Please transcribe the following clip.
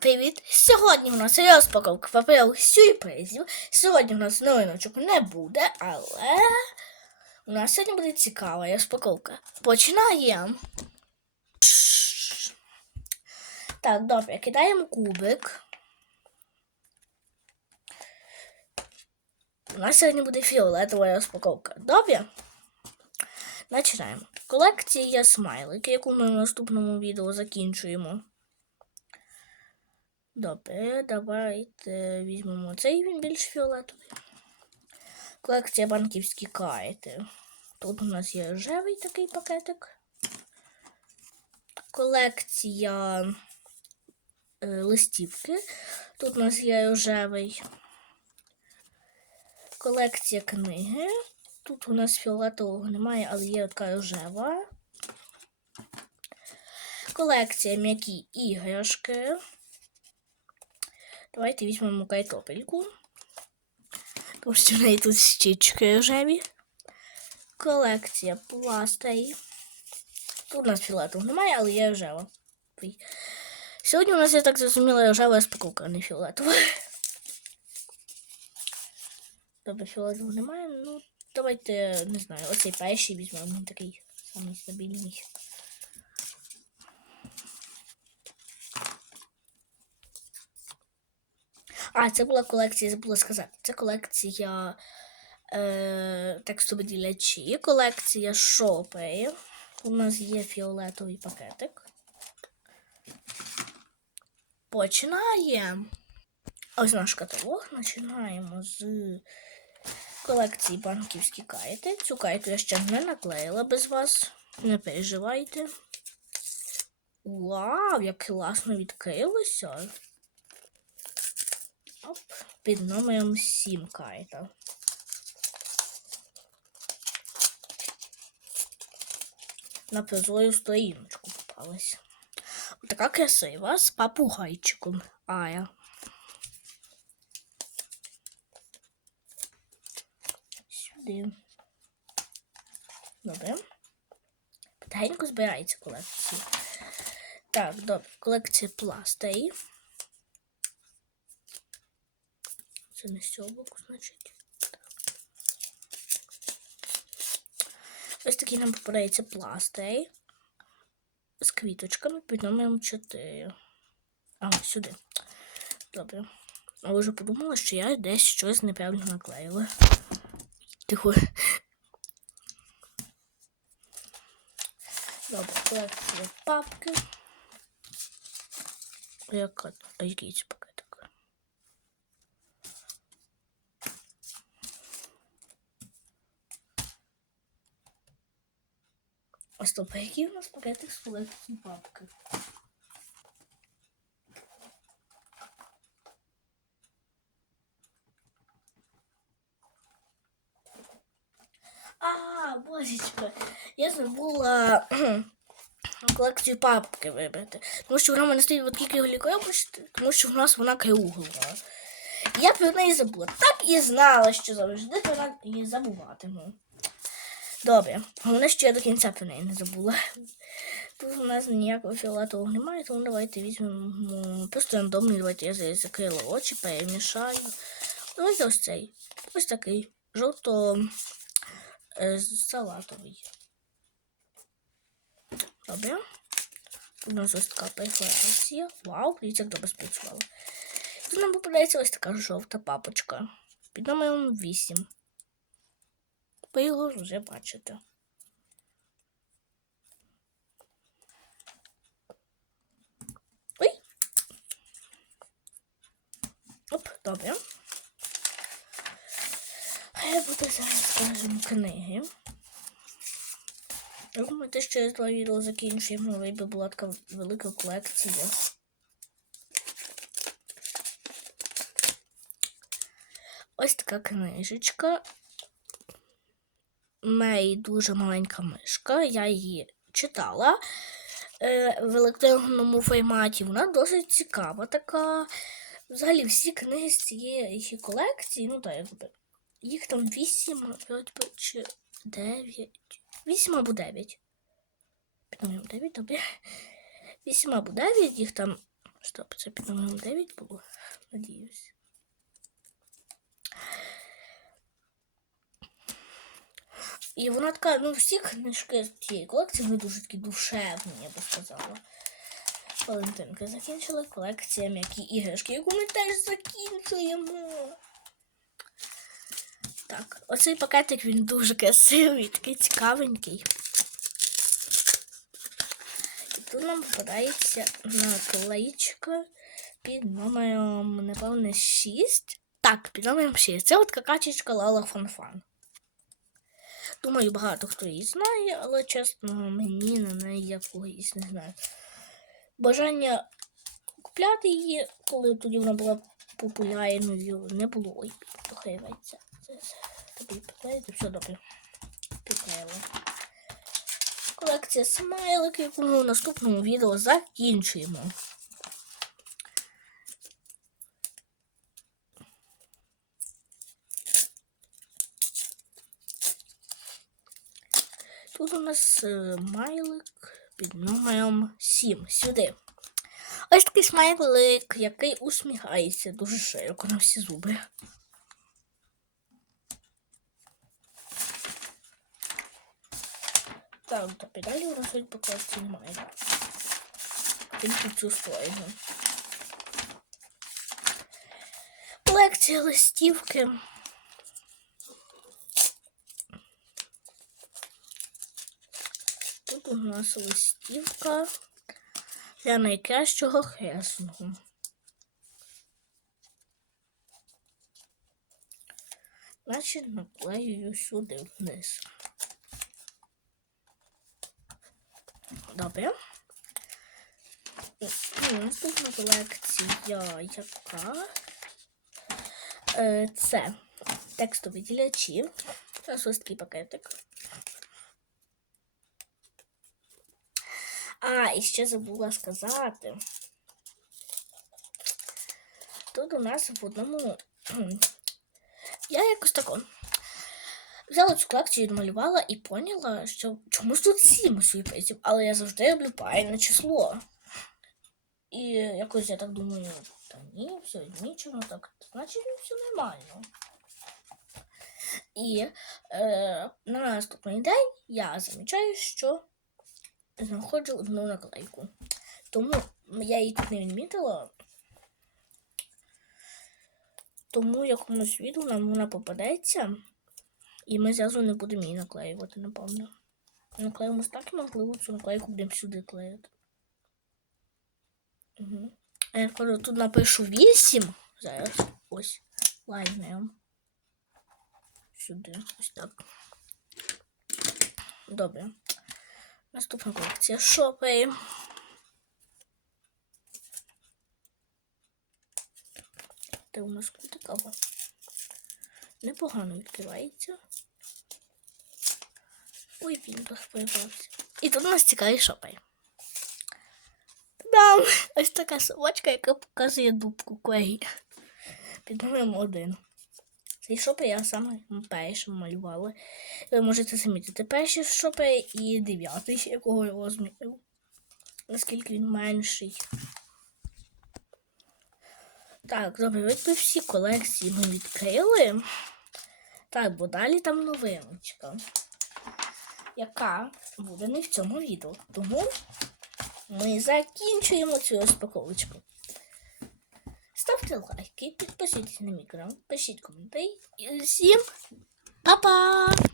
привіт! Сьогодні у нас розпаковка паперових сюрпризів. Сьогодні у нас новиночок не буде, але у нас сьогодні буде цікава розпаковка. Починаємо. Так, добре, кидаємо кубик. У нас сьогодні буде фіолетова розпаковка. Добре? Починаємо. Колекція смайлики, яку ми в наступному відео закінчуємо. Добре, давайте візьмемо цей він більш фіолетовий. Колекція банківські карти. Тут у нас є рожевий такий пакетик. Колекція е, листівки. Тут у нас є рожевий. Колекція книги. Тут у нас фіолетового немає, але є така рожева. Колекція м'які іграшки. Давайте візьмемо картопельку. Тому що в неї тут щічки рожеві. Колекція пластирів. Тут у нас фіолетового немає, але є рожева. Сьогодні у нас, я так зрозуміла, рожева розпаковка, а не фіолетова. Добре, фіолетового немає. Ну, давайте, не знаю, оцей перший візьмемо. Такий самий стабільний. А, це була колекція, забула сказати. Це колекція е, текстовиділячі, колекція шопи. У нас є фіолетовий пакетик. Починаємо. Ось наш каталог. Починаємо з колекції банківські кайти. Цю кайту я ще не наклеїла без вас. Не переживайте. Вау, як класно відкрилося. Оп, під номером 7 карта. На прозору сторіночку попалася. Така красива з папугайчиком. Ая. Сюди. Добре. Потихеньку збирається колекція. Так, добре. Колекція пластирів. Це не боку, значить. Ось такий нам попадається пластир з квіточками під номером 4. А, сюди. Добре. А вже подумала, що я десь щось неправильно наклеїла. Тихо. Добре, колекція папки. Яка? А який це пакетик? А стоп, а який у нас пакетик з колекції папки? А, божечко, я забула колекцію папки вибрати. Тому що вона мене стоїть в такій круглій тому що в нас вона кругла. Я про неї забула. Так і знала, що завжди про неї забуватиму. Добре, головне, що я до кінця про неї не забула. Тут у нас ніякого фіолетового немає, тому давайте візьмемо просто рандомний, давайте я закрила очі, перемішаю. Давайте ось цей. Ось такий. Жовто е. Добре. У нас ось така перфорація. Вау, як добре спрацювало. Тут нам попадається ось така жовта папочка. Під номером 8. Ви його вже бачите. Ой. Оп, добре. Хай буде зараз, скажемо, книги. Я думаю, те, що я два відео закінчуємо, але би була така велика колекція. Ось така книжечка. Неї дуже маленька мишка. Я її читала е, в електронному форматі. Вона досить цікава така. Взагалі, всі книги з цієї колекції, ну так, якби. Їх там 8, 5 чи 9. 8 або 9. Піднімемо 9, добре. 8 або 9, їх там Стоп, це під номером 9 було. Надіюсь. І вона така, ну, всі книжки з цієї колекції вони дуже такі душевні, я би сказала. Валентинка закінчила колекція м'які іграшки, яку ми теж закінчуємо. Так, оцей пакетик він дуже красивий, такий цікавенький. І тут нам попадається наклеїчка під номером, напевне, 6. Так, під номером 6. Це от какачечка Лала Фанфан. Думаю, багато хто її знає, але чесно, мені на неї якогось не знаю. Бажання купляти її, коли тоді вона була популярною, не було. Ой, похайветься. Тобі питаєте, все добре. Підклеїла. Колекція смайликів, ми в наступному відео закінчуємо. Тут у нас е, смайлик під номером 7. Сюди. Ось такий смайлик, який усміхається дуже широко на всі зуби. Так, то педалі у нас сьогодні по колекції немає. Тільки цю сторону. Колекція листівки. У нас листівка для найкращого хресного. Значить, наклею сюди вниз. Добре. Наступна колекція, яка е, це текстові ділячі. Ось ось такий пакетик. А, і ще забула сказати. Тут у нас в одному. Я якось тако взяла цю колекцію, відмалювала і поняла, що чомусь тут сім сюрпризів, але я завжди люблю правильне число. І якось я так думаю, та ні, все нічого так, значить все нормально. І е, на наступний день я замічаю, що знаходжу одну наклейку. Тому я її тут не відмітила. Тому якомусь відео нам вона попадеться. І ми зразу не будемо її наклеювати, напевно. Наклеїмо так можливо цю наклейку будемо сюди клеїти. Угу. А я кажу, тут напишу 8. Зараз ось лайнем. Сюди. Ось так. Добре. Наступна колекція шопи. Де у нас кава? Непогано відкривається. Ой, він появився. І тут у нас цікаві шопи. Там ось така собачка, яка показує дубку Кегі. Під один. Цей шопи я саме першим малювала. Ви можете замітити перший шопи і дев'ятий, якого я розмірів. Наскільки він менший. Так, добре, ви всі колекції ми відкрили. Так, бо далі там новиночка, яка буде не в цьому відео. Тому ми закінчуємо цю розпаковочку. Ставте лайки, підписуйтесь на мій канал, пишіть коментарі і всім па-па!